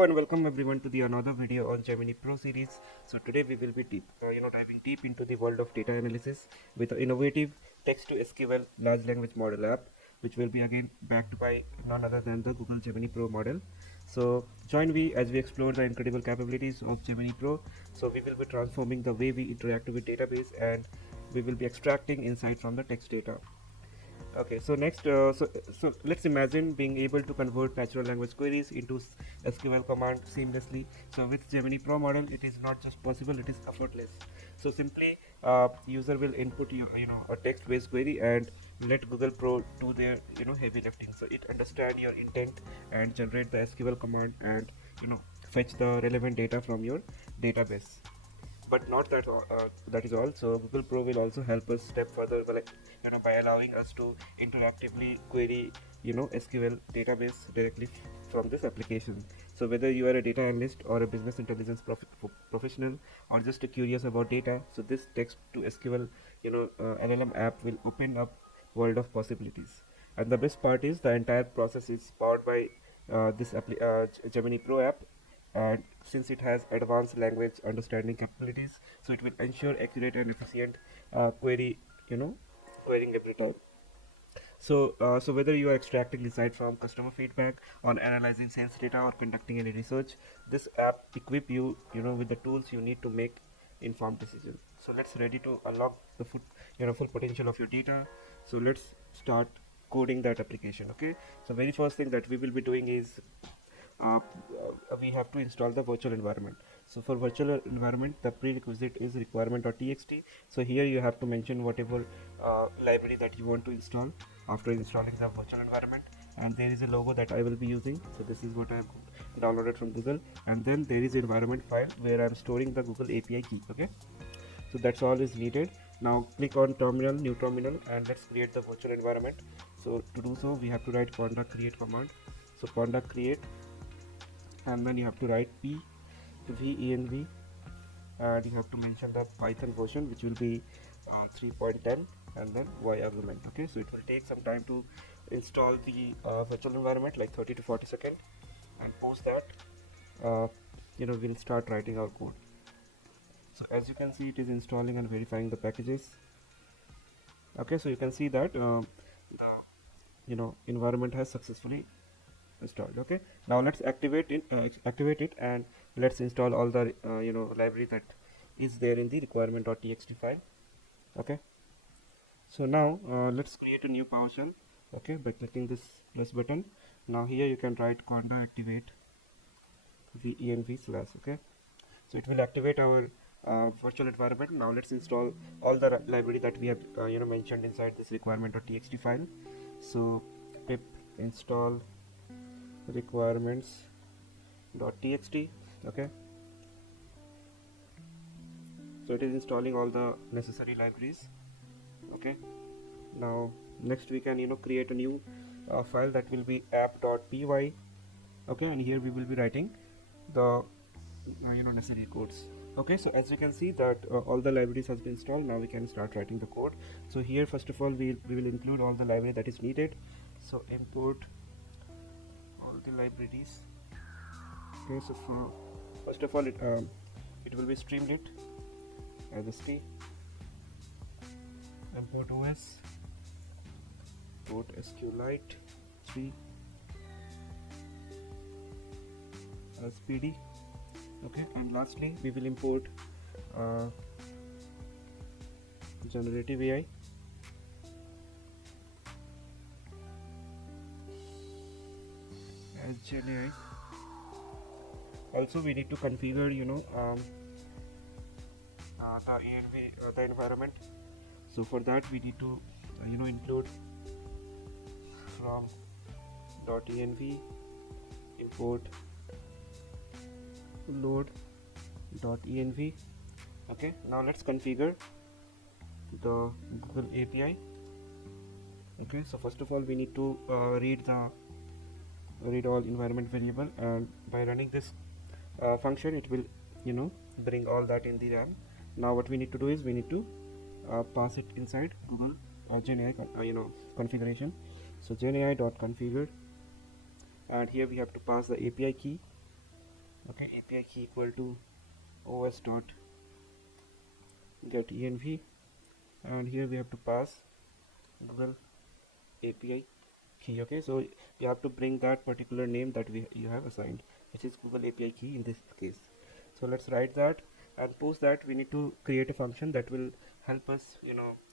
Hello and welcome everyone to the another video on Gemini Pro series. So today we will be diving deep into the world of data analysis with an innovative text to SQL large language model app, which will be again backed by none other than the Google Gemini Pro model. So join me as we explore the incredible capabilities of Gemini Pro. So we will be transforming the way we interact with database, and we will be extracting insight from the text data. Okay, so next, so let's imagine being able to convert natural language queries into SQL command seamlessly. So with Gemini Pro model, it is not just possible; it is effortless. So simply, user will input a text-based query and let Google Pro do their heavy lifting. So it understand your intent and generate the SQL command and fetch the relevant data from your database. But not that that is all. So Google Pro will also help us step further by, by allowing us to interactively query SQL database directly from this application. So whether you are a data analyst or a business intelligence professional or just curious about data, so this text to SQL LLM app will open up world of possibilities. And the best part is the entire process is powered by Gemini Pro app, and since it has advanced language understanding capabilities, so it will ensure accurate and efficient query you know querying every time. So whether you are extracting insight from customer feedback, on analyzing sales data, or conducting any research, this app equip you with the tools you need to make informed decisions. So let's ready to unlock the full potential of your data. So let's start coding that application. Okay, so very first thing that we will be doing is we have to install the virtual environment. So for virtual environment, the prerequisite is requirement.txt. So here you have to mention whatever library that you want to install after installing the virtual environment. And there is a logo that I will be using. So this is what I have downloaded from Google. And then there is environment file where I'm storing the Google API key. Okay, so that's all is needed. Now click on terminal, new terminal, and let's create the virtual environment. So to do so, we have to write conda create command. So conda create, and then you have to write venv, and you have to mention the Python version, which will be 3.10, and then y argument. Okay, so it will take some time to install the virtual environment, like 30 to 40 seconds, and post that we'll start writing our code. So as you can see, it is installing and verifying the packages. Okay, so you can see that the environment has successfully installed. Okay, now let's activate it, and let's install all the library that is there in the requirement.txt file. Okay, so now let's create a new PowerShell, okay, by clicking this plus button. Now here you can write conda activate venv slash. Okay, so it will activate our virtual environment. Now let's install all the library that we have mentioned inside this requirement.txt file. So pip install requirements.txt. okay, so it is installing all the necessary libraries. Okay, now next we can create a new file that will be app.py. okay, and here we will be writing the necessary codes. Okay, so as you can see that all the libraries has been installed. Now we can start writing the code. So here first of all we will include all the library that is needed. So import all the libraries. Okay, so first of all it will be Streamlit as a st, import os, import SQLite 3 as pd. Okay, and lastly we will import generative AI as Gen AI. Also we need to configure the environment. So for that we need to include from .env import load.env. okay, now let's configure the Google API. okay, so first of all we need to read all environment variable, and by running this function it will bring all that in the RAM. Now what we need to do is we need to pass it inside Google Gen AI configuration. So Gen AI.configure, and here we have to pass the API key. Okay, API key equal to os dot get env, and here we have to pass Google API key. Okay, so you have to bring that particular name that you have assigned, which is Google API key in this case. So let's write that, and post that we need to create a function that will help us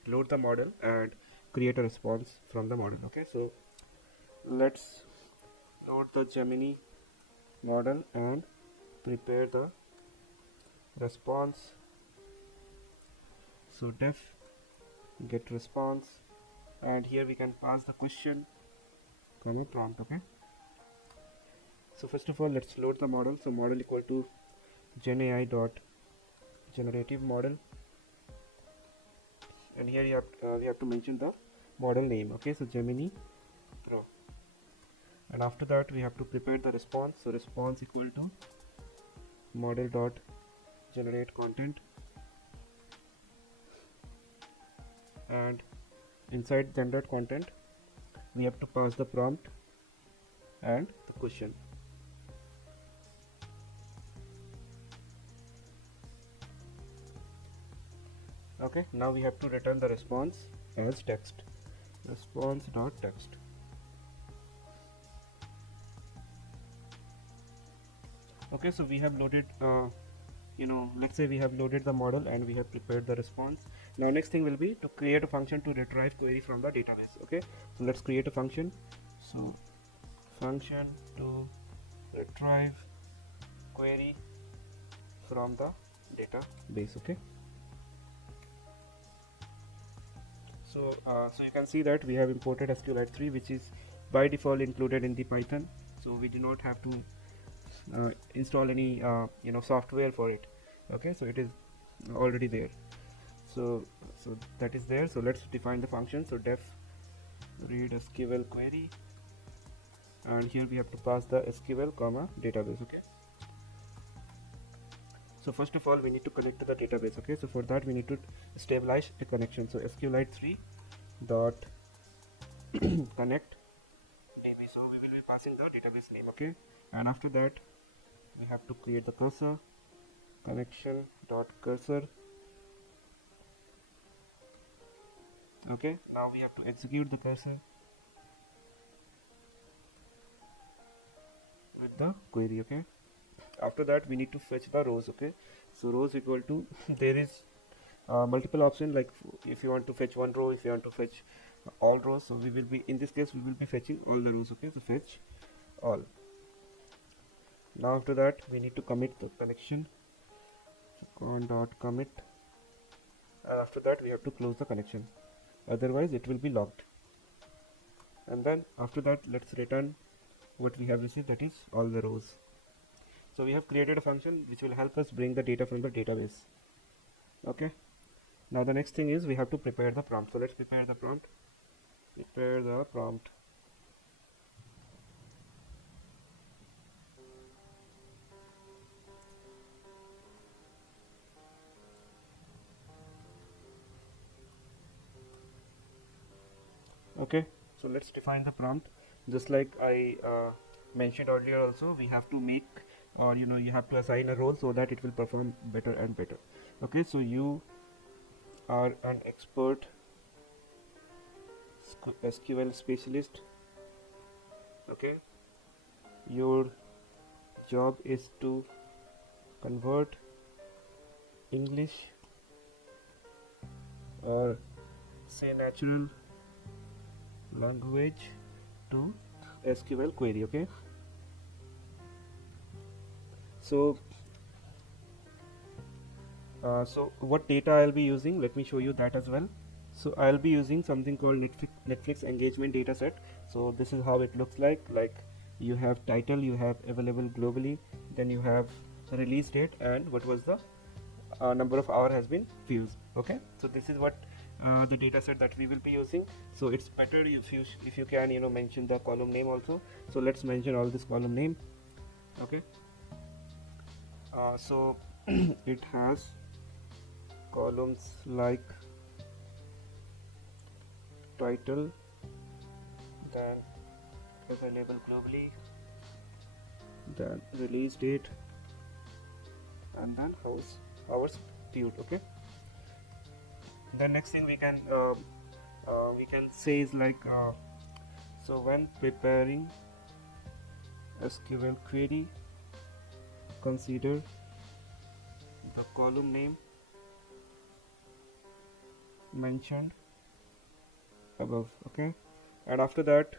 load the model and create a response from the model. Okay, so let's load the Gemini model and prepare the response. So def get response, and here we can pass the question comma prompt. Okay, so first of all let's load the model. So model equal to GenAI dot generative model, and here we have to mention the model name. Okay, so Gemini Pro, and after that we have to prepare the response. So response equal to model dot generate content, and inside generate content we have to pass the prompt and the question. Okay, now we have to return the response as text, response dot text. Okay, so we have loaded let's say we have loaded the model and we have prepared the response. Now next thing will be to create a function to retrieve query from the database. Okay, so let's create a function. So function to retrieve query from the database. Okay, so you can see that we have imported SQLite 3, which is by default included in the Python, so we do not have to install any software for it. Okay, so it is already there. So that is there. So let's define the function. So def read SQL query, and here we have to pass the SQL comma database. Okay, so first of all we need to connect to the database. Okay, so for that we need to stabilize a connection. So SQLite 3 dot connect DB. So we will be passing the database name. Okay, and after that we have to create the cursor, connection dot cursor. Okay, now we have to execute the cursor with the query. Okay, after that we need to fetch the rows. Okay, so rows equal to there is multiple options, like if you want to fetch one row, if you want to fetch all rows. So we will be, in this case we will be fetching all the rows. Okay, so fetch all. Now after that we need to commit the connection, con dot commit, and after that we have to close the connection, otherwise it will be locked. And then after that let's return what we have received, that is all the rows. So we have created a function which will help us bring the data from the database. Okay, now the next thing is we have to prepare the prompt. So let's prepare the prompt. Okay, so let's define the prompt. Just like I mentioned earlier also, we have to make, or you have to assign a role so that it will perform better and better. Okay, so you are an expert SQL specialist. Okay, your job is to convert English, or say natural language, to SQL query. Okay, so what data I'll be using, let me show you that as well. So I'll be using something called Netflix engagement dataset. So this is how it looks like you have title, you have available globally, then you have release date, and what was the number of hour has been views. Okay, so this is what the data set that we will be using. So it's better if you can mention the column name also. So let's mention all this column name. Okay, so it has columns like title, then available globally, then release date, and then hours viewed. Okay, then next thing we can say is like so when preparing SQL query, consider the column name mentioned above. Okay, and after that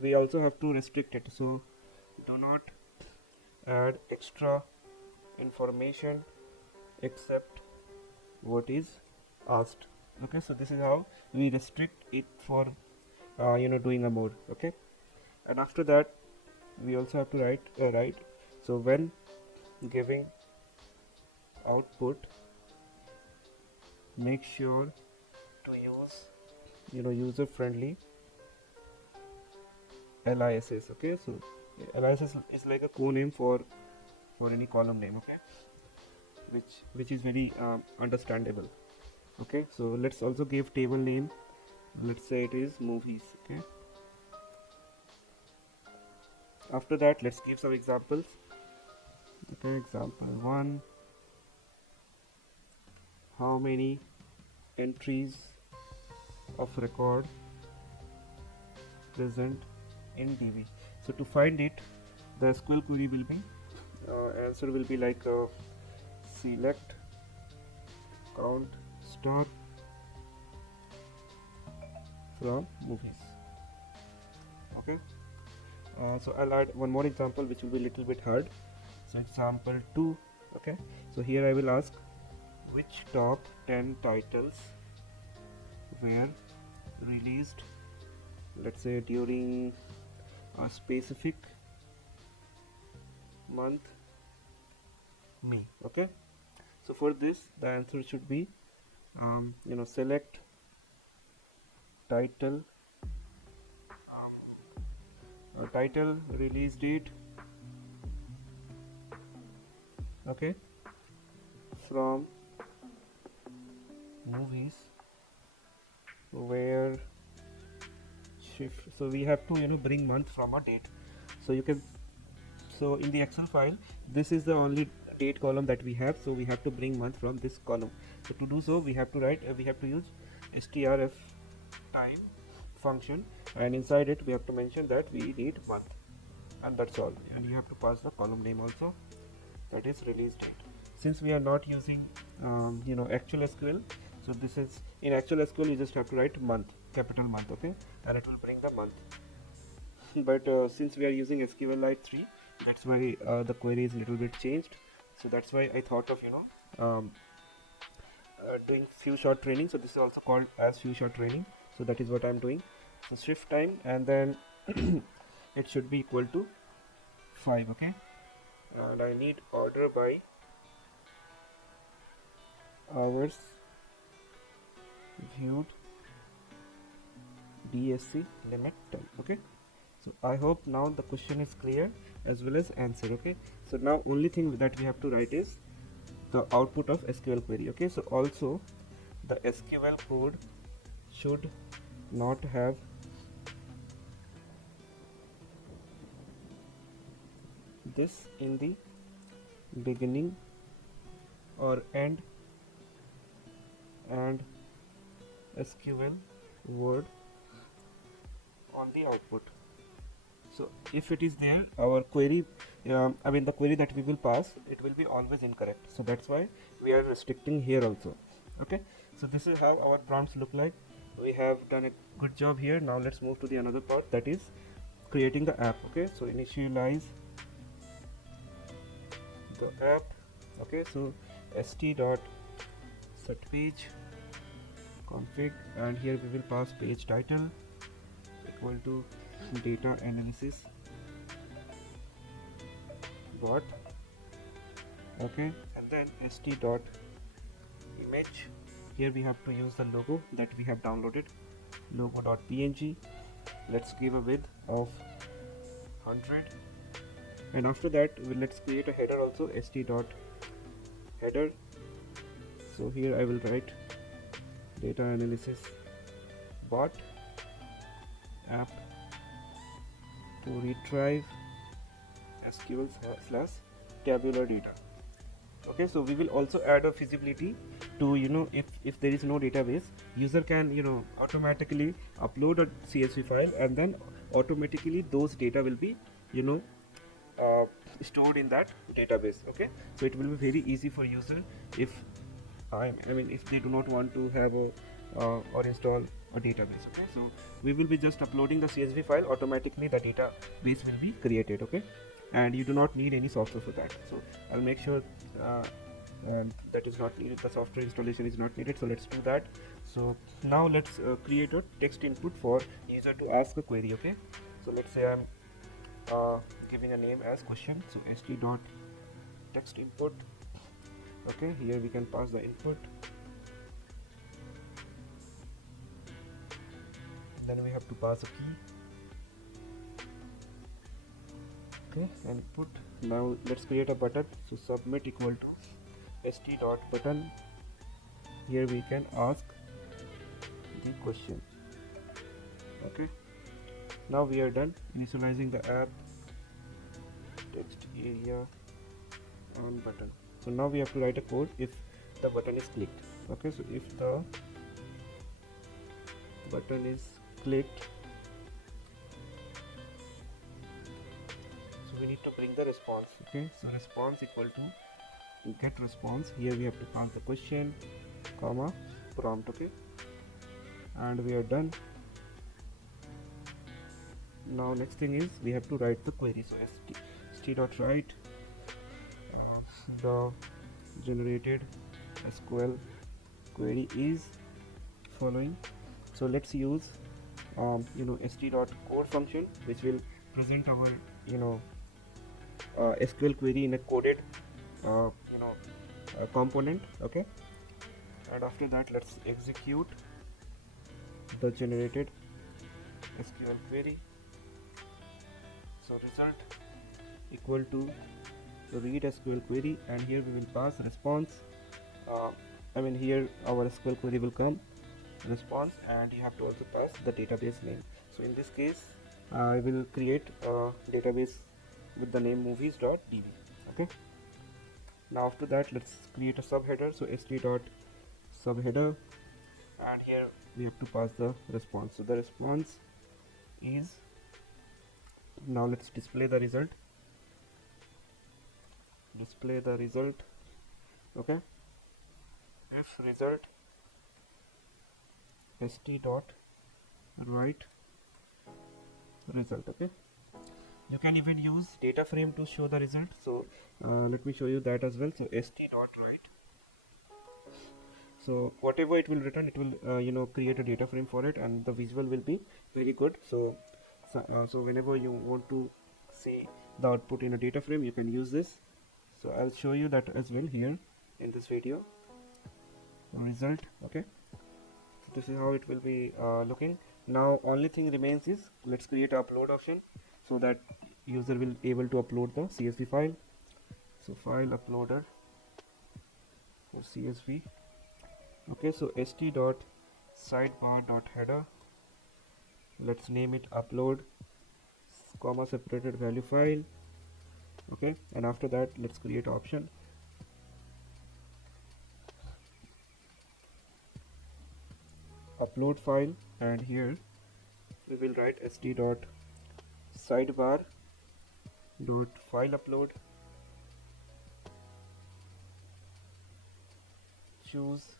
we also have to restrict it, so do not add extra information except what is asked. Okay, so this is how we restrict it for doing a mode. Okay, and after that we also have to write so when giving output, make sure to use user friendly LISs. Okay, so LISs is like a co-name for any column name. Okay, which is very understandable. Okay, so let's also give table name, let's say it is movies. Okay, after that let's give some examples. Okay, example 1, how many entries of record present in DB. So to find it, the SQL query will be answer will be like select count star from movies. Okay, so I'll add one more example which will be a little bit hard. So example 2. Okay, so here I will ask which top 10 titles were released, let's say during a specific month me. Okay, so for this the answer should be select title title release date. Okay, from movies where shift, so we have to bring month from a date. So you can, so in the Excel file this is the only date column that we have, so we have to bring month from this column. So to do so we have to use strf time function, and inside it we have to mention that we need month, and that's all. And you have to pass the column name also, that is release date. Since we are not using actual SQL, so this is in actual SQL you just have to write month, capital month. Okay, and it will bring the month. But since we are using SQLite 3, that's why the query is a little bit changed. So that's why I thought of doing few short training. So this is also called as few short training. So that is what I'm doing. So shift time, and then it should be equal to 5. Okay, and I need order by hours viewed DSC limit 10. Okay, so I hope now the question is clear as well as answer. Okay, so now only thing that we have to write is the output of SQL query. Okay, so also the SQL code should not have this in the beginning or end and SQL word on the output. So if it is there, our query the query that we will pass, it will be always incorrect. So that's why we are restricting here also. Okay, so this is how our prompts look like. We have done a good job here. Now let's move to the another part, that is creating the app. Okay, so initialize the app. Okay, so st.setPage config, and here we will pass page title equal to data analysis bot. Okay, and then st.image, here we have to use the logo that we have downloaded, logo.png. let's give a width of 100, and after that let's create a header also, st.header. so here I will write data analysis bot app to retrieve SQL / tabular data. Okay, so we will also add a feasibility to, if there is no database, user can, automatically upload a CSV file, and then automatically those data will be, you know uh, stored in that database. Okay, so it will be very easy for user if I mean if they do not want to have a or install a database. Okay, so we will be just uploading the CSV file, automatically the database will be created. Okay, and you do not need any software for that. So I'll make sure uh, and that is not needed, the software installation is not needed. So let's do that. So now let's create a text input for user to ask a query. Okay, so let's say I'm giving a name as question, so st dot text input. Okay, here we can pass the input, then we have to pass a key. Okay, and put, now let's create a button, so submit equal to st dot button. Here we can ask the question. Okay, now we are done initializing the app text area on button. So now we have to write a code if the button is clicked. Okay, so if the button is clicked, so we need to bring the response. Okay, so response equal to get response. Here we have to pass the question, comma, prompt. Okay, and we are done. Now next thing is we have to write the query. So st dot write the generated SQL query is following. So let's use st dot code function, which will present our SQL query in a coded component. Okay, and after that let's execute the generated SQL query. So result equal to read SQL query, and here we will pass response. Here our SQL query will come response, and you have to also pass the database name. So in this case I will create a database with the name movies.db. Okay, now after that let's create a subheader. So st dot subheader, and here we have to pass the response. So the response is, now let's display the result. Okay, if result st dot write result. Okay, you can even use data frame to show the result. So let me show you that as well. So st dot write, so whatever it will return, it will create a data frame for it, and the visual will be very good. So whenever you want to see the output in a data frame, you can use this. So I'll show you that as well here in this video. Result. Okay, so this is how it will be looking. Now only thing remains is, let's create an upload option so that user will able to upload the CSV file. So file uploader for CSV. Okay, so st dot sidebar dot header, let's name it upload comma separated value file. Okay, and after that let's create option upload file, and here we will write st dot sidebar dot file upload, choose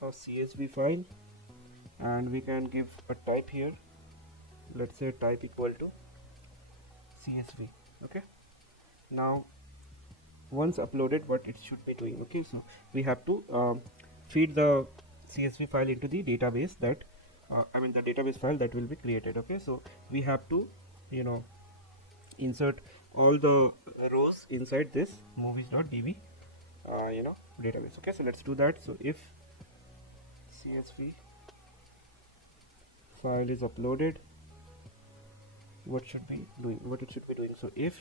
a CSV file, and we can give a type here. Let's say type equal to CSV. Okay, now once uploaded, what it should be doing. Okay, so we have to feed the CSV file into the database that the database file that will be created. Okay, so we have to insert all the rows inside this movies.db database. Okay, so let's do that. So if CSV file is uploaded, what it should be doing. So if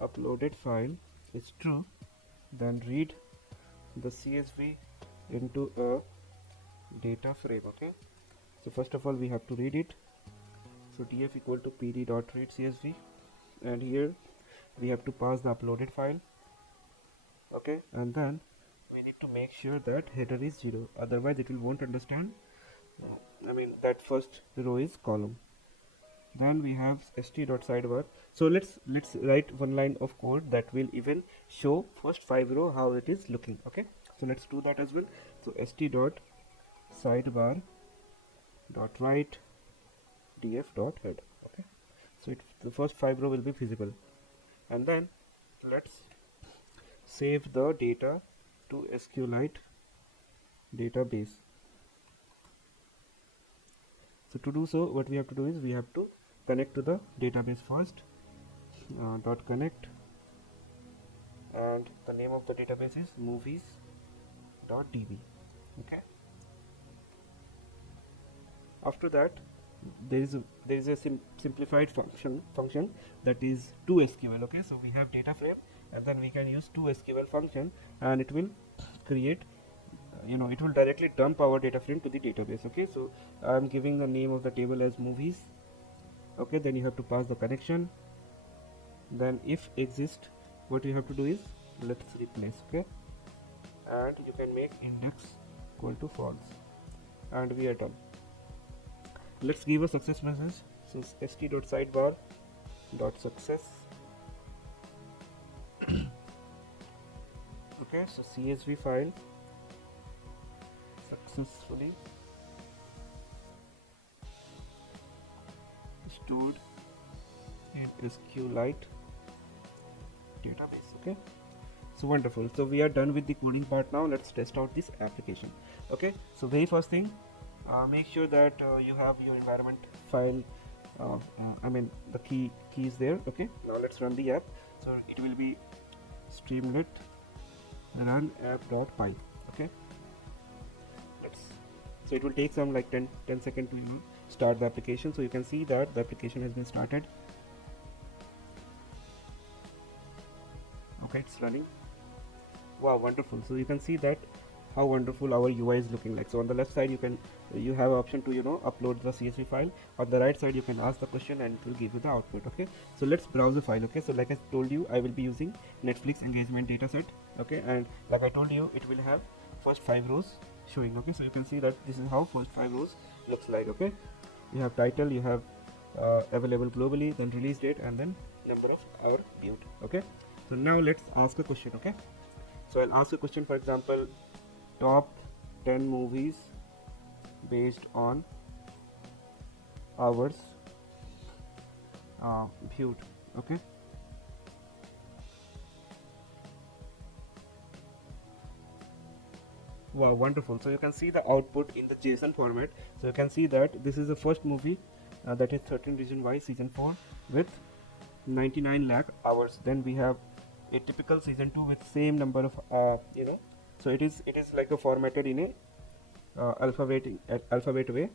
uploaded file is true, then read the CSV into a data frame. Okay, so first of all we have to read it. So df equal to pd dot read CSV, and here we have to pass the uploaded file. Okay, and then we need to make sure that header is 0, otherwise it will won't understand that first row is column. Then we have st.sidebar. So let's write one line of code that will even show first 5 row how it is looking. Okay, so let's do that as well. So st.sidebar dot write df dot head. Okay, so the first 5 row will be visible, and then let's save the data to SQLite database. So to do so, what we have to do is we have to connect to the database first. Dot connect, and the name of the database is movies.db. Okay, after that there is a simplified function that is toSQL. Okay, so we have data frame, and then we can use toSQL function, and it will create it will directly dump our data frame to the database. Okay, so I'm giving the name of the table as movies. Okay, then you have to pass the connection. Then if exist, what you have to do is let's replace. Okay, and you can make index equal to false, and we are done. Let's give a success message. So st.sidebar dot success. Okay, so CSV file successfully stored in SQLite database. Okay, so wonderful. So we are done with the coding part. Now let's test out this application. Okay, so very first thing, make sure that you have your environment file, the key is there. Okay, now let's run the app. So it will be streamlit run app.py. Okay, so it will take some like 10 seconds to start the application. So you can see that the application has been started. Okay, it's running. Wow, wonderful. So you can see that how wonderful our UI is looking like. So on the left side you have option to upload the CSV file. On the right side you can ask the question and it will give you the output. Okay, so let's browse the file. Okay, so like I told you, I will be using Netflix engagement dataset. Okay, and like I told you, it will have first 5 rows showing. Okay, so you can see that this is how first 5 rows looks like. Okay, you have title, you have available globally, then release date, and then number of hour viewed. Okay, so now let's ask a question. Okay, so I'll ask a question, for example, top 10 movies based on hours viewed. Okay, wow, wonderful. So you can see the output in the JSON format. So you can see that this is the first movie, that is 13 Reasons Why season 4 with 99 lakh hours. Then we have a typical season 2 with same number of so it is like a formatted in a alphabet way.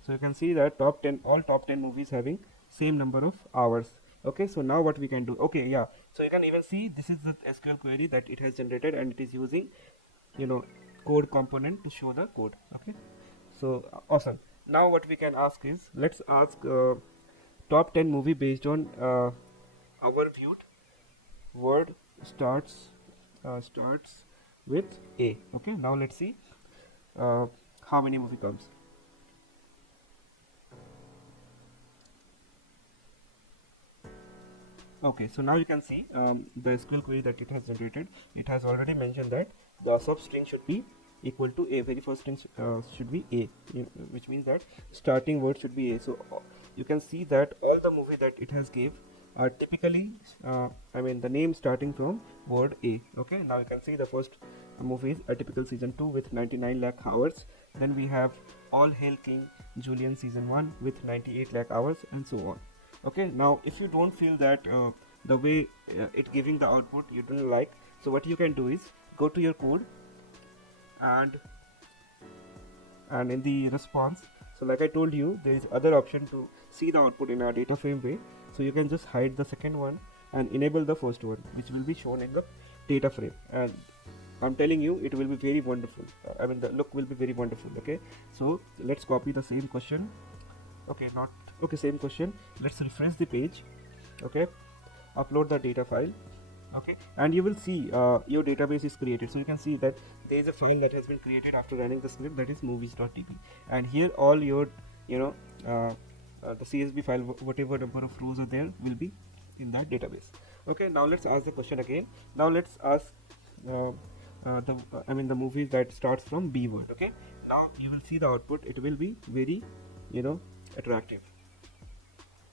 So you can see that all top 10 movies having same number of hours. Okay, so now what we can do, okay, yeah, so you can even see this is the SQL query that it has generated, and it is using code component to show the code. Okay, so awesome. Now what we can ask is, let's ask top 10 movie based on hour viewed. Word starts with A. Okay, now let's see how many movie comes. Okay, so now you can see the SQL query that it has generated. It has already mentioned that the substring should be equal to A. Very first string should be A, which means that starting word should be A. So you can see that all the movie that it has gave are typically the name starting from word A. Okay, now you can see the first movie is a typical season 2 with 99 lakh hours. Then we have All Hail King Julian season 1 with 98 lakh hours, and so on. Okay, now if you don't feel that the way it giving the output you don't like, so what you can do is go to your code, and in the response, so like I told you, there is other option to see the output in a data frame way. So you can just hide the second one and enable the first one, which will be shown in the data frame, and I'm telling you it will be very wonderful. The look will be very wonderful. Okay, so let's copy the same question. Okay, not okay, same question. Let's refresh the page. Okay, upload the data file, Okay, and you will see your database is created. So you can see that there is a file that has been created after running the script, that is movies.tp, and here all your you know the csv file, whatever number of rows are there, will be in that database. Okay, now let's ask the question again. Now let's ask the movie that starts from b word. Okay, now you will see the output. It will be very attractive,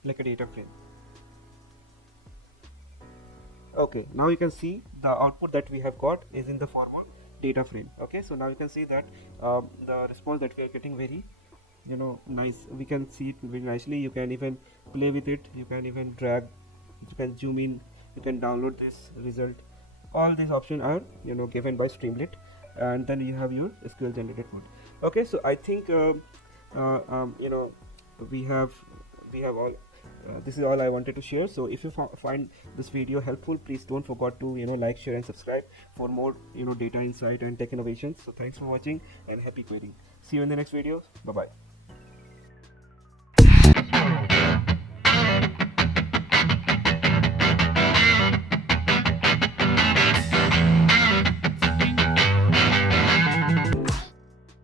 like a data frame. Okay, now you can see the output that we have got is in the form of data frame. Okay, so now you can see that the response that we are getting very nice. We can see it very nicely. You can even play with it, you can even drag, you can zoom in, you can download this result. All these options are given by Streamlit, and then you have your SQL generated code. Okay, so I think we have all this is all I wanted to share. So if you find this video helpful, please don't forget to like, share and subscribe for more data insight and tech innovations. So thanks for watching and happy coding. See you in the next video. Bye bye.